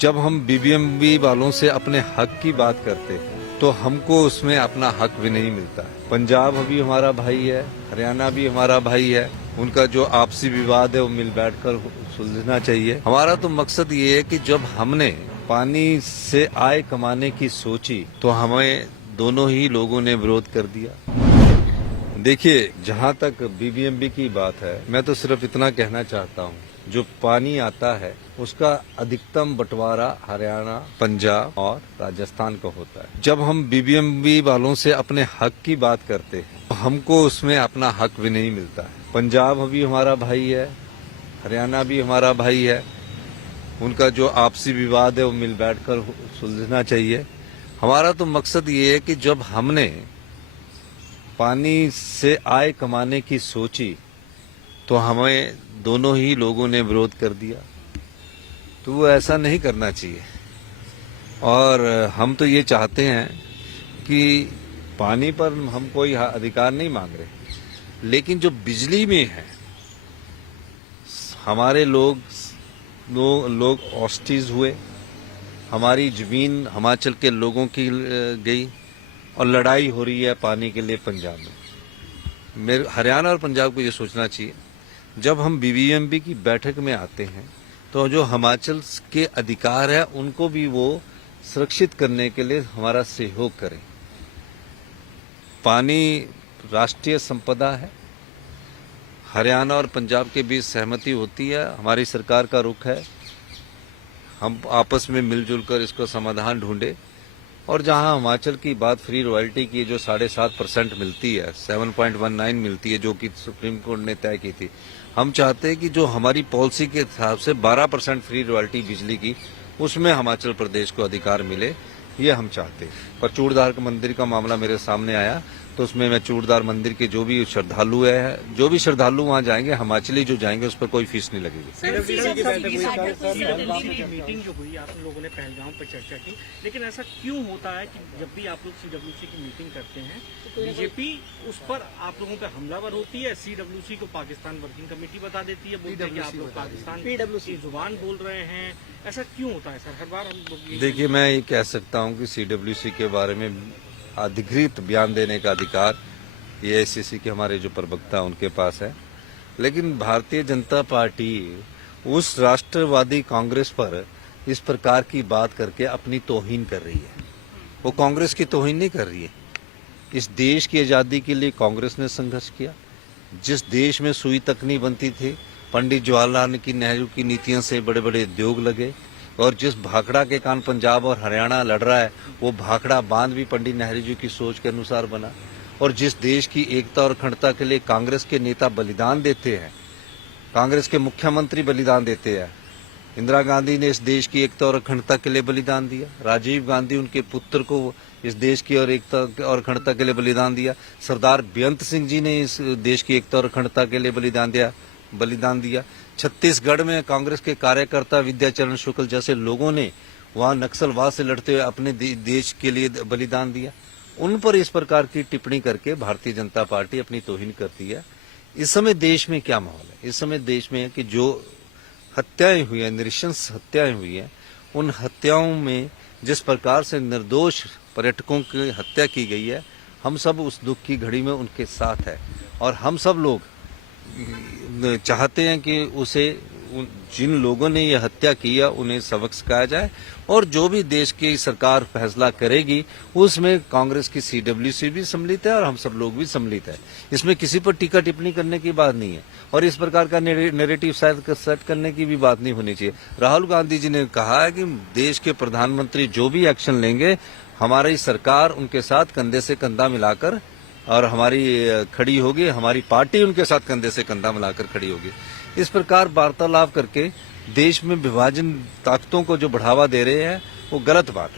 जब हम बीबीएमबी वालों से अपने हक की बात करते हैं तो हमको उसमें अपना हक भी नहीं मिलता है। पंजाब भी हमारा भाई है, हरियाणा भी हमारा भाई है। उनका जो आपसी विवाद है वो मिल बैठकर सुलझना चाहिए। हमारा तो मकसद ये है कि जब हमने पानी से आय कमाने की सोची तो हमें दोनों ही लोगों ने विरोध कर दिया। देखिए, जहाँ तक बीबीएमबी की बात है, मैं तो सिर्फ इतना कहना चाहता हूँ, जो पानी आता है उसका अधिकतम बंटवारा हरियाणा, पंजाब और राजस्थान का होता है। जब हम बीबीएमबी वालों से अपने हक की बात करते हैं तो हमको उसमें अपना हक भी नहीं मिलता है। पंजाब भी हमारा भाई है, हरियाणा भी हमारा भाई है। उनका जो आपसी विवाद है वो मिल बैठकर सुलझना चाहिए। हमारा तो मकसद ये है कि जब हमने पानी से आय कमाने की सोची तो हमें दोनों ही लोगों ने विरोध कर दिया। तो वो ऐसा नहीं करना चाहिए। और हम तो ये चाहते हैं कि पानी पर हम कोई अधिकार नहीं मांग रहे, लेकिन जो बिजली में है, हमारे लोग ऑस्टिज हुए, हमारी जमीन हिमाचल के लोगों की गई और लड़ाई हो रही है पानी के लिए पंजाब में। हरियाणा और पंजाब को ये सोचना चाहिए, जब हम बीबीएमबी की बैठक में आते हैं तो जो हिमाचल के अधिकार है उनको भी वो सुरक्षित करने के लिए हमारा सहयोग करें। पानी राष्ट्रीय संपदा है। हरियाणा और पंजाब के बीच सहमति होती है, हमारी सरकार का रुख है हम आपस में मिलजुल कर इसको समाधान ढूंढे। और जहां हिमाचल की बात फ्री रॉयल्टी की जो 7.5% मिलती है, 7.19 मिलती है, जो कि सुप्रीम कोर्ट ने तय की थी, हम चाहते हैं कि जो हमारी पॉलिसी के हिसाब से 12% फ्री रॉयल्टी बिजली की, उसमें हिमाचल प्रदेश को अधिकार मिले, ये हम चाहते हैं। पर चूड़धार मंदिर का मामला मेरे सामने आया तो उसमें मैं चूड़धार मंदिर के जो भी श्रद्धालु वहां जाएंगे, हिमाचली जो जाएंगे, उस पर कोई फीस नहीं लगेगी। मीटिंग जो हुई आप लोगों ने पहलगाम पर चर्चा की, लेकिन ऐसा क्यों होता है कि जब भी आप लोग सीडब्ल्यूसी की मीटिंग करते हैं बीजेपी उस पर आप लोगों पर हमलावर होती है, सीडब्ल्यूसी को पाकिस्तान वर्किंग कमेटी बता देती है, बोलते हैं कि आप लोग पाकिस्तान की जुबान बोल रहे हैं। ऐसा क्यों होता है सर? हर बार हम लोग देखिए, मैं ये कह सकता हूँ कि सीडब्ल्यूसी के बारे में अधिकृत बयान देने का अधिकार एआईसीसी के हमारे जो प्रवक्ता उनके पास है, लेकिन भारतीय जनता पार्टी उस राष्ट्रवादी कांग्रेस पर इस प्रकार की बात करके अपनी तौहीन कर रही है। वो कांग्रेस की तौहीन नहीं कर रही है। इस देश की आज़ादी के लिए कांग्रेस ने संघर्ष किया। जिस देश में सुई तक नहीं बनती थी, पंडित जवाहरलाल नेहरू की नीतियों से बड़े बड़े उद्योग लगे। और जिस भाखड़ा के कारण पंजाब और हरियाणा लड़ रहा है, वो भाखड़ा बांध भी पंडित नेहरू जी की सोच के अनुसार बना। और जिस देश की एकता और अखंडता के लिए कांग्रेस के नेता बलिदान देते हैं, कांग्रेस के मुख्यमंत्री बलिदान देते हैं। इंदिरा गांधी ने इस देश की एकता और अखंडता के लिए बलिदान दिया। राजीव गांधी उनके पुत्र को इस देश की और एकता और अखंडता के लिए बलिदान दिया। सरदार बेअंत सिंह जी ने इस देश की एकता और अखंडता के लिए बलिदान दिया। छत्तीसगढ़ में कांग्रेस के कार्यकर्ता विद्याचरण शुक्ल जैसे लोगों ने वहां नक्सलवाद से लड़ते हुए अपने देश के लिए बलिदान दिया। उन पर इस प्रकार की टिप्पणी करके भारतीय जनता पार्टी अपनी तौहीन करती है। इस समय देश में क्या माहौल है? इस समय देश में कि जो हत्याएं हुई है, नृशंस हत्याएं हुई है, उन हत्याओं में जिस प्रकार से निर्दोष पर्यटकों की हत्या की गई है, हम सब उस दुख की घड़ी में उनके साथ है। और हम सब लोग चाहते हैं कि उसे जिन लोगों ने ये हत्या की है उन्हें सबक सिखाया जाए। और जो भी देश की सरकार फैसला करेगी उसमें कांग्रेस की सीडब्ल्यूसी भी सम्मिलित है और हम सब लोग भी सम्मिलित है। इसमें किसी पर टीका टिप्पणी करने की बात नहीं है और इस प्रकार का नैरेटिव सेट करने की भी बात नहीं होनी चाहिए। राहुल गांधी जी ने कहा है कि देश के प्रधानमंत्री जो भी एक्शन लेंगे, हमारी सरकार उनके साथ कंधे से कंधा मिलाकर और हमारी खड़ी होगी, हमारी पार्टी उनके साथ कंधे से कंधा मिलाकर खड़ी होगी। इस प्रकार वार्तालाप करके देश में विभाजन ताकतों को जो बढ़ावा दे रहे हैं वो गलत बात है।